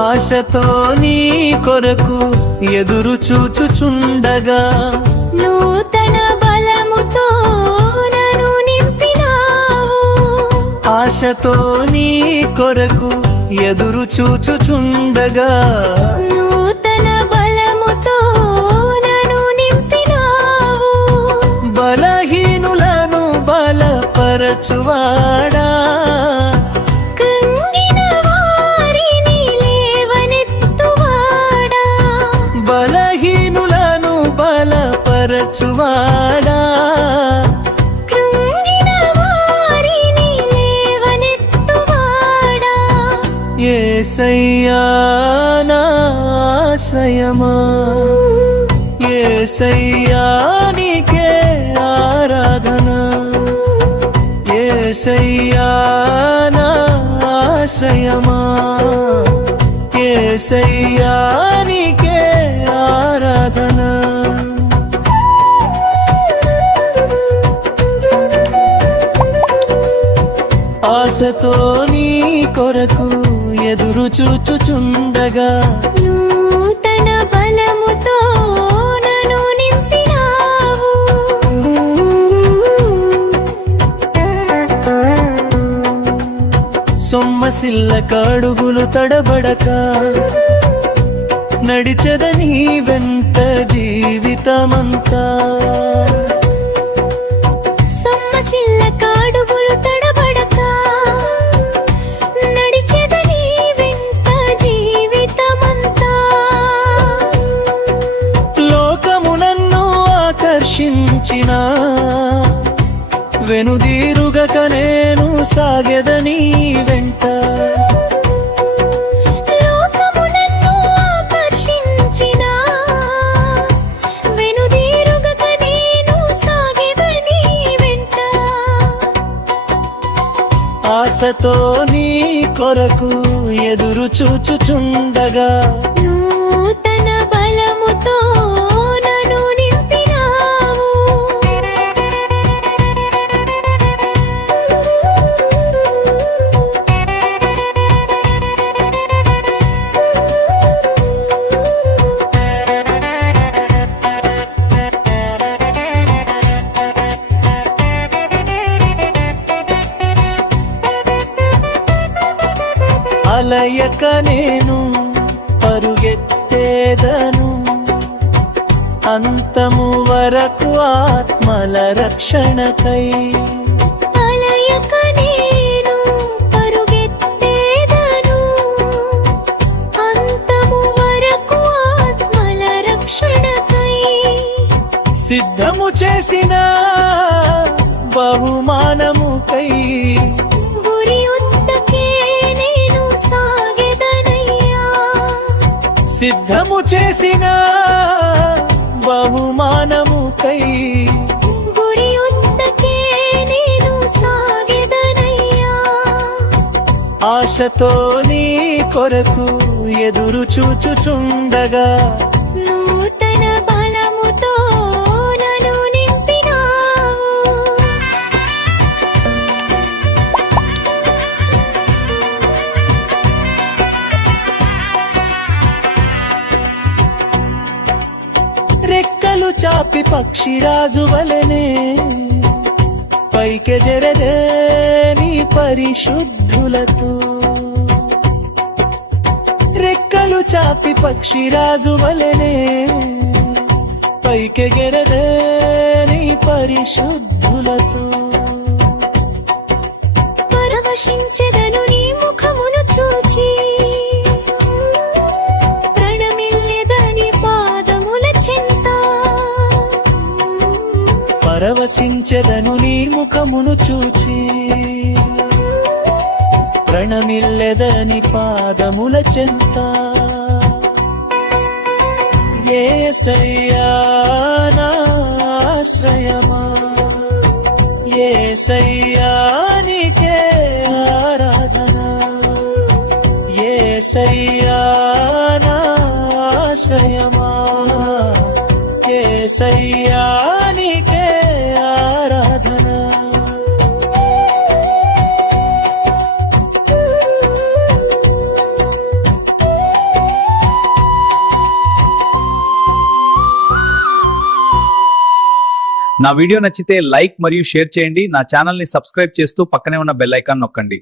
ఆశతో నీ కొరకు ఎదురు చూచుచుండగా నూతన బలముతో నన్ను నింపినావు. ఆశతో నీ కొరకు ఎదురు చూచుచుండగా నూతన బలముతో నన్ను నింపినావు. బలహీనులను బలపరచువాడా కృంగిన వారిని లేవనెత్తువాడా. బలహీనులను బలపరచువాడా కృంగిన వారిని లేవనెత్తువాడా. యేసయ్యా నా ఆశ్రయమా, యేసయ్యా నీకే ఆరాధన. యేసయ్యా నా ఆశ్రయమా, యేసయ్యా నీకే ఆరాధన. ఆశతో నీ కొరకు ఎదురు చూచుచుండగా నూతన బలముతో నన్ను నింపినావు. సొమ్మసిల్ల కడుగులు తడబడక నడిచెదని వెంట జీవితమంతా. సొమ్మసిల్ల కాడుగులు తడబడక నడిచెదని వెంట జీవితమంతా. లోకము నన్ను ఆకర్షించిన వెనుదీరుగక నేను సాగెదని వెంట. లోకము నన్ను ఆకర్షించిన వెనుదీరుగక నేను సాగెదని వెంట. ఆశతో నీ కొరకు ఎదురు చూచుచుండగా నూతన బలముతో నన్ను నింపినావు. అలయక నేను పరుగెత్తేదను అంతము వరకు ఆత్మల రక్షణకై. అలయక నేను పరుగెత్తేదను అంతము వరకు ఆత్మల రక్షణకై. సిద్ధము చేసిన బహుమానముకై గురి వద్దకే నేను సాగెదనయ్యా. సిద్ధము చేసిన బహుమానముకై గురి వద్దకే నేను సాగెదనయ్యా. ఆశతో నీ కొరకు ఎదురు చూచుచుండగా నూతన బలముతో నన్ను నింపినావు. రెక్కలు చాపి పక్షిరాజు వలెనే పైకెజరదే నీ పరిశుద్ధులతో. రెక్కలు చాపి పక్షిరాజు వలెనే పైకెగరదే నీ పరిశుద్ధులతో. పరవశించెదను నీ ముఖమును చూచి ప్రణమిల్లెదని పాదముల చెంత. పరవశించెదను నీ ముఖమును చూచి ప్రణమిల్లెదని పాదముల చెంత. యేసయ్యా నా ఆశ్రయమా, యేసయ్యా నీకే ఆరాధన. యేసయ్యా నా ఆశ్రయమా, యేసయ్యా నీకే ఆరాధన. నా వీడియో నచ్చితే లైక్ మరియు షేర్ చేయండి. నా ఛానల్ ని సబ్స్క్రైబ్ చేస్తూ పక్కనే ఉన్న బెల్ ఐకాన్ నొక్కండి.